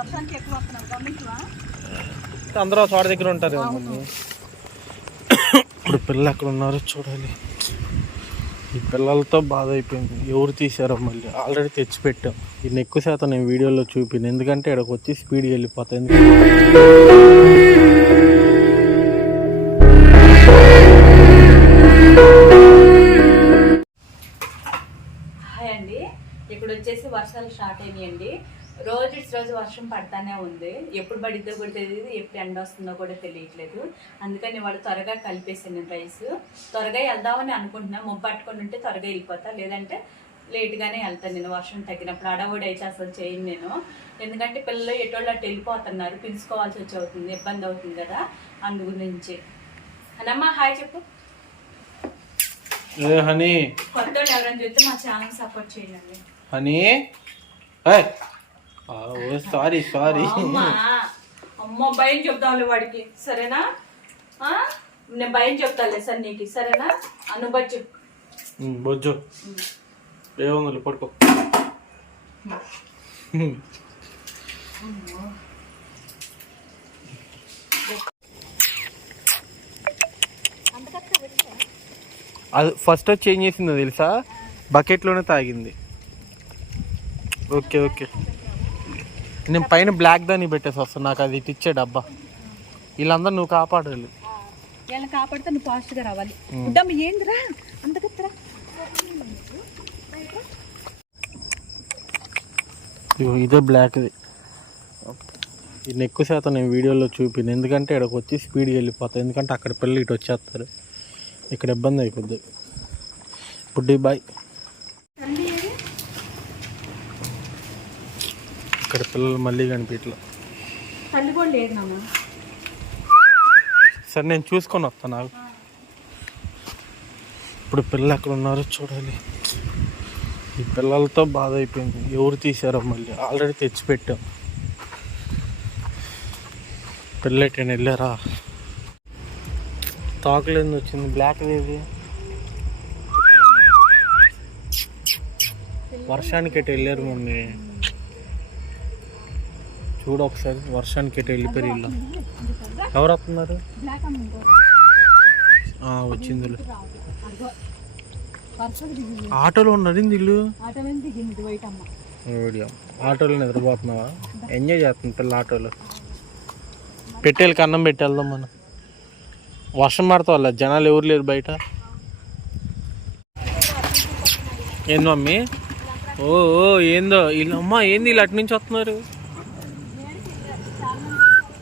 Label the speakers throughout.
Speaker 1: వర్షానికి ఎక్కువ వస్తున్నాం గమనించవా?
Speaker 2: అందరూ చోట దగ్గర ఉంటారు ఇప్పుడు పిల్లలు ఎక్కడ ఉన్నారో చూడాలి. ఈ పిల్లలతో బాధ అయిపోయింది. ఎవరు తీసారో మళ్ళీ. ఆల్రెడీ తెచ్చిపెట్టాం. దీన్ని ఎక్కువ శాతం నేను వీడియోలో చూపింది. ఎందుకంటే ఇక్కడికి వచ్చి ఎందుకంటే
Speaker 1: హాయ్ అండి. ఇప్పుడు వచ్చేసి వర్షాలు స్టార్ట్ అయినాయండి. రోజు రోజు వర్షం పడతానే ఉంది. ఎప్పుడు పడిద్దో కూడా తెలియదు ఎప్పుడు ఎండ వస్తుందో కూడా తెలియట్లేదు. అందుకని వాడు త్వరగా కలిపేసాను రైస్. త్వరగా వెళ్దామని అనుకుంటున్నా. మొబ్బు పట్టుకొని ఉంటే త్వరగా వెళ్ళిపోతా. లేదంటే లేట్గానే వెళ్తాను నేను వర్షం తగ్గినప్పుడు. అడవుడు అయితే అసలు చేయను నేను. ఎందుకంటే పిల్లలు ఎటోళ్ళు అటు వెళ్ళిపోతున్నారు. పిలుచుకోవాల్సి వచ్చి అవుతుంది. ఇబ్బంది అవుతుంది కదా అందు గురించి అనమ్మా హాయ్ చెప్పు.
Speaker 2: హనీ.
Speaker 1: కొత్త ఎవరైనా చూస్తే మా ఛానల్ సపోర్ట్ చేయండి.
Speaker 2: హనీ. Sorry sorry.
Speaker 1: అమ్మా అమ్మ భయం చెప్తాను వాడికి. సరేనా? ఆ? నేను భయం చెప్తాలే సార్ నీకు. సరేనా? చెప్పు
Speaker 2: బొజ్జు. ఏముంది పడుకో అది ఫస్ట్ వచ్చి ఏం చేసిందో తెలుసా? బకెట్లోనే తాగింది. Okay okay. నేను పైన బ్లాక్ దాన్ని పెట్టేసి వస్తాను నాకు అది ఇటు ఇచ్చే డబ్బా. వీళ్ళందరూ నువ్వు కాపాడాలి
Speaker 1: వీళ్ళని కాపాడితే నువ్వు ఫాస్ట్గా రావాలి. ఏందిరా? అంతకత్తరా
Speaker 2: ఇదే బ్లాక్ది ఇది. ఎక్కువ శాతం నేను వీడియోలో చూపిను ఎందుకంటే ఇక్కడికి వచ్చి స్పీడ్గా వెళ్ళిపోతాయి. ఎందుకంటే అక్కడ పిల్లలు ఇటు వచ్చేస్తారు. ఇక్కడ ఇబ్బంది అయిపోద్ది. బుడ్డి బాయ్ ఇక్కడ పిల్లలు మళ్ళీ కనిపించలే
Speaker 1: తల్లి కూడా లేదు నాన్న.
Speaker 2: సరే నేను చూసుకొని వస్తాను నాకు. ఇప్పుడు పిల్లలు ఎక్కడ ఉన్నారో చూడాలి. ఈ పిల్లలతో బాధ అయిపోయింది. ఎవరు తీసారో మళ్ళీ. ఆల్రెడీ తెచ్చిపెట్టాం. పిల్ల ఎటైనా వెళ్ళారా? తాకులేదు వచ్చింది? బ్లాక్ ఏది? వర్షానికి వెళ్ళారు మమ్మీ చూడు ఒకసారి వర్షానికి ఎటు వెళ్ళిపోయారు ఇల్లు ఎవరు వస్తున్నారు?
Speaker 1: వచ్చింది
Speaker 2: ఆటోలో ఉన్నది ఇల్లు ఆటోలో నిద్రపోతున్నావా? ఎంజాయ్ చేస్తుంది పిల్ల ఆటోలో. పెట్టేళ్ళకి అన్నం పెట్టేద్దాం వెళ్దాం మనం. వర్షం పడతా వాళ్ళ జనాలు ఎవరు లేరు బయట? ఏంది మమ్మీ? ఓ ఓ ఏందో? వీళ్ళు అమ్మ ఏంది వీళ్ళు అటు నుంచి వస్తున్నారు?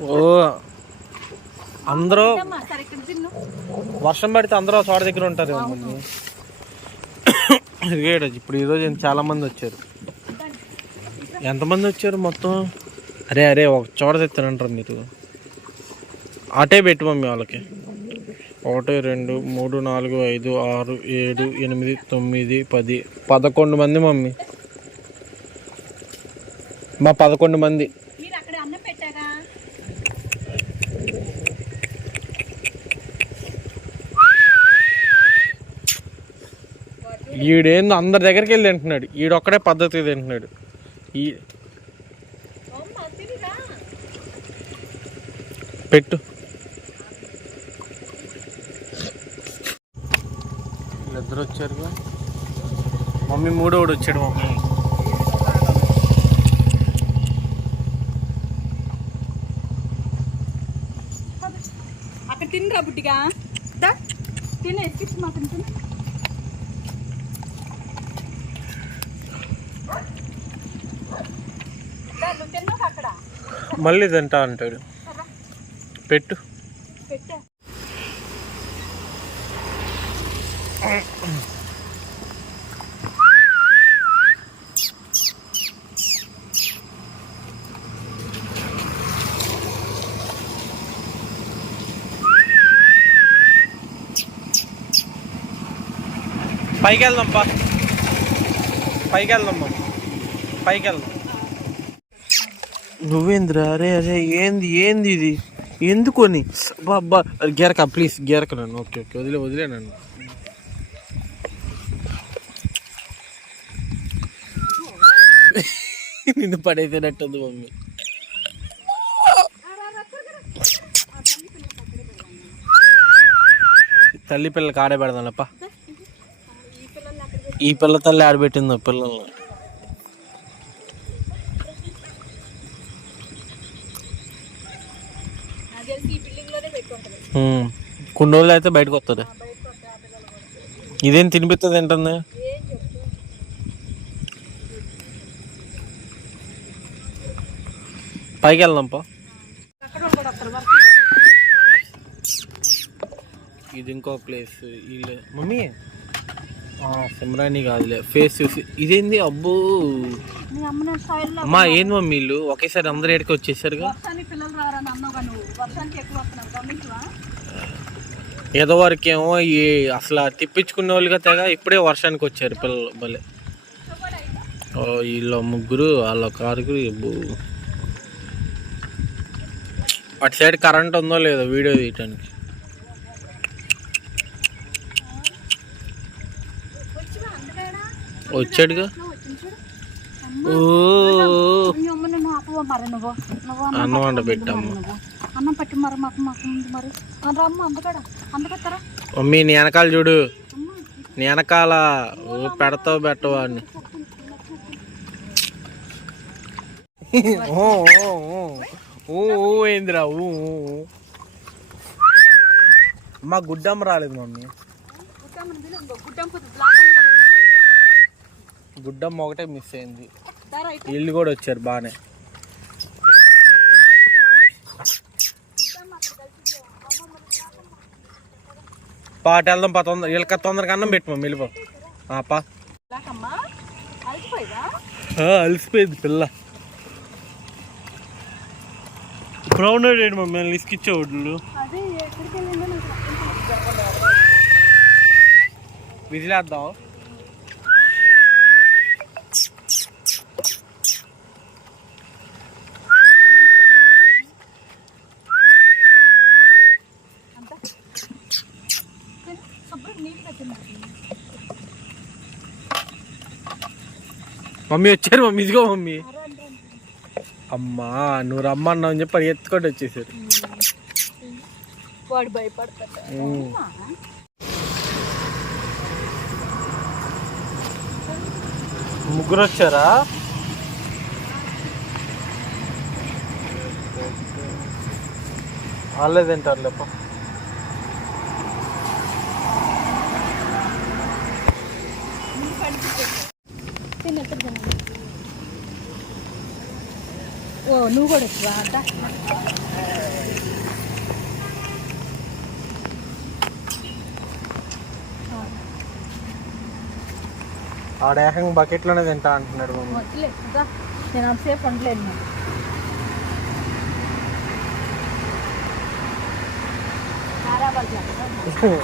Speaker 2: ఓ. అందరూ వర్షం పడితే అందరూ చోట దగ్గర ఉంటారు మమ్మల్ని మమ్మీ ఇదిగేడు ఇప్పుడు ఈరోజు చాలా మంది వచ్చారు. ఎంతమంది వచ్చారు మొత్తం? అరే అరే ఒక చోట తెచ్చారంటారు మీరు. అటే పెట్టు మమ్మీ వాళ్ళకి. ఒకటి రెండు మూడు నాలుగు ఐదు ఆరు ఏడు ఎనిమిది తొమ్మిది పది పదకొండు మంది మమ్మీ. మా పదకొండు మంది
Speaker 1: మీరు అక్కడ అన్నం పెట్టారా
Speaker 2: ఈడేందో అందరి దగ్గరికి వెళ్ళి తింటున్నాడు. ఈడొక్కడే పద్ధతి తింటున్నాడు. ఈ పెట్టు. వీళ్ళిద్దరు వచ్చారుగా మమ్మీ మూడోడు వచ్చాడు మమ్మీ.
Speaker 1: అక్కడ తినరా బుట్టిగా దా. తినే ఎక్కించి మాకు తిను దా, నువ్వు తిన్నావు అక్కడ
Speaker 2: మళ్ళీ తింటా అంటాడు. పెట్టు. పైకి వెళ్దాం పా. పైకి వెళ్దాం పైకి వెళ్దాం నువ్వేంద్రా? అరే అరే ఏంది ఏంది ఇది? ఎందుకొని అబ్బా గేరక ప్లీజ్ గేరక నన్ను. ఓకే ఓకే వదిలే వదిలే నన్ను. నిన్ను పడేసేటట్టుంది మమ్మీ. తల్లి పిల్లలకి ఆడే ఈ పిల్ల తల్లి ఆడబెట్టింది పిల్లల్ని. కొన్ని రోజులు అయితే బయటకు వస్తుంది ఇదేం తినిపిస్తుంది ఏంటంది?
Speaker 1: ఏం చెప్తూ
Speaker 2: పైకి వెళ్దాం పా.
Speaker 1: అక్కడ కూడా అక్కడ వరకు
Speaker 2: ఇది ఇంకో ప్లేస్ వీళ్ళు మమ్మీ ఆ, సిమ్రాని కాదులే ఫేస్ చూసి. ఇదేంది? అబ్బో.
Speaker 1: అమ్మా
Speaker 2: ఏంది మమ్మీ వీళ్ళు ఒకేసారి అందరు ఏడికి వచ్చేసారుగా? ఏదో వరకేమో ఈ అసలు తిప్పించుకునే వాళ్ళుగా తెగ ఇప్పుడే వర్షానికి వచ్చారు పిల్లలు భలే. వీళ్ళు ముగ్గురు వాళ్ళ కారుగురు అటు సైడ్ కరెంట్ ఉందో లేదో వీడియో తీయటానికి. వచ్చాడుగా? ఓ.
Speaker 1: నీ అమ్మ నువ్వు ఆపవ మరి నువ్వు? నువ్వు అన్నం
Speaker 2: అన్నం వండ
Speaker 1: పట్టుకొని
Speaker 2: పెట్టమ్మా.
Speaker 1: అన్నం పెట్టి మరి మాకు మాకు ఉంది మరి. రమ్మ అందుకడ అందుకొస్తారా?
Speaker 2: మమ్మీ నీ వెనకాల చూడు. నీ వెనకాల పెడతావు పెట్టవా అని ఓ ఏందిరా. అమ్మా గుడ్డమ్మ రాలేదు మమ్మీ.
Speaker 1: గుడ్డమ్మ
Speaker 2: ఒకటే మిస్ అయింది. వీళ్ళు కూడా వచ్చారు బాగానే. పాట వెళ్దాం పా తొందర వీళ్ళకి తొందరగా అన్నం పెట్టు మమ్మీ వెళ్ళిపో. పా. అలసిపోయింది? పిల్ల. బ్రౌన్ ఏంటి మమ్మీ ఇసుకిచ్చే
Speaker 1: కాలేదు.
Speaker 2: విజిలేద్దాం. మమ్మీ వచ్చారు మమ్మీ ఇదిగో మమ్మీ. అమ్మా నువ్వు రమ్మన్నావు అని చెప్పి ఎత్తుకొని వచ్చేసారు.
Speaker 1: వాడు.
Speaker 2: ముగ్గురు వచ్చారా? వాళ్ళే తింటారు లేప
Speaker 1: ఓ నువ్వు కూడా వచ్చి అంతా
Speaker 2: ఆడ ఏకంగా బకెట్లోనే తింటా అంటున్నాడు మమ్మీ
Speaker 1: వద్దులే ఇంకా నేను అంతసేపు ఉండలేను నేను ఖరాబ్ అవుతుంది